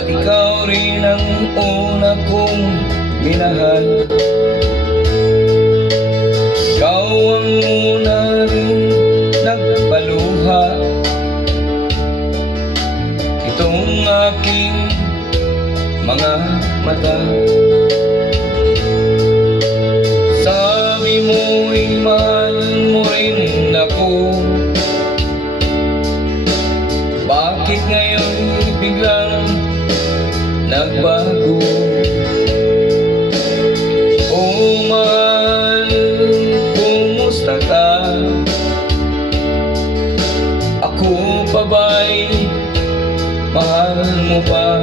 at ikaw rin ang una kong minahal. Ikaw ang una rin nagpaluha, itong aking mga mata. Sabi mo'y mahal mo rin ako, bakit ngayon biglang nagbago? Oh mahal, kumusta ka? Ako pa ba'y mahal mo pa?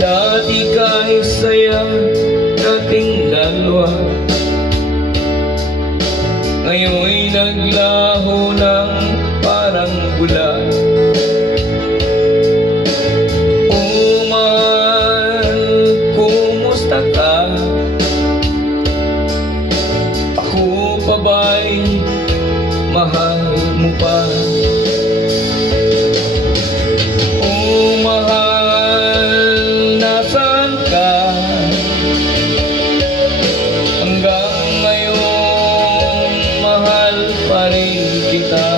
Dati ka'y saya nating dalawa, ngayon'y naglaho ng parang bula. Oh mahal, kumusta ka? Ako pa ba'y mahal mo pa? Oh mahal, nasaan ka? Hanggang ngayon mahal pa rin kita.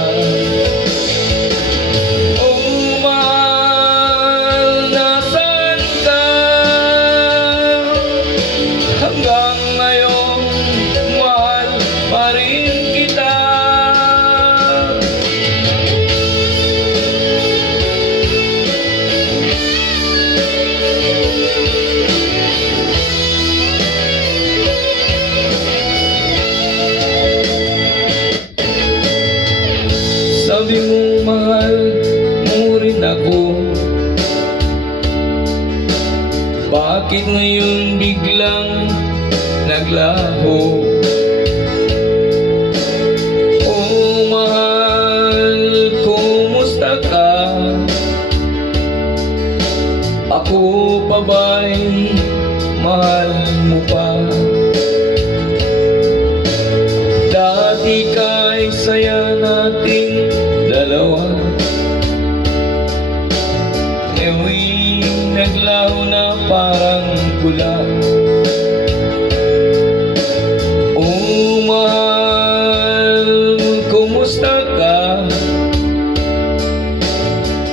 Oh mahal, nasaan ka? Hanggang ngayon mahal pa rin kita. Sabi mo mahal mo rin ako, bakit ngayon biglang naglaho? Oh mahal, kumusta ka? Ako pa ba'y mahal mo pa? Dati ka'y saya nating dalawa, ngayon'y naglaho na parang pula. Oh mahal, kumusta ka?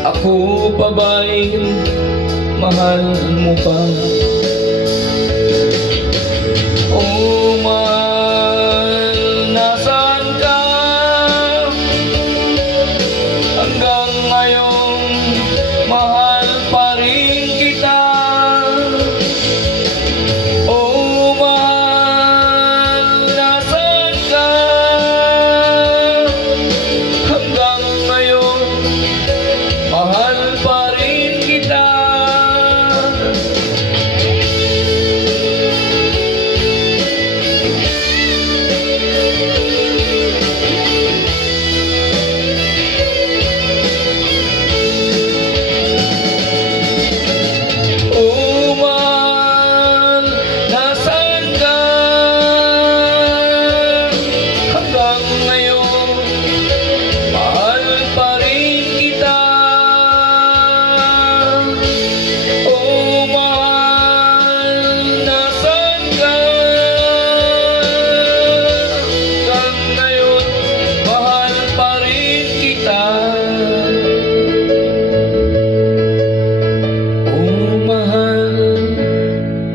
Ako pa ba'y mahal mo pa? Oh mahal, nasaan ka? Hanggang ngayon mahal pa rin kita. Oh mahal, nasaan ka? Hanggang ngayon mahal pa rin kita.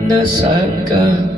Nasaan ka?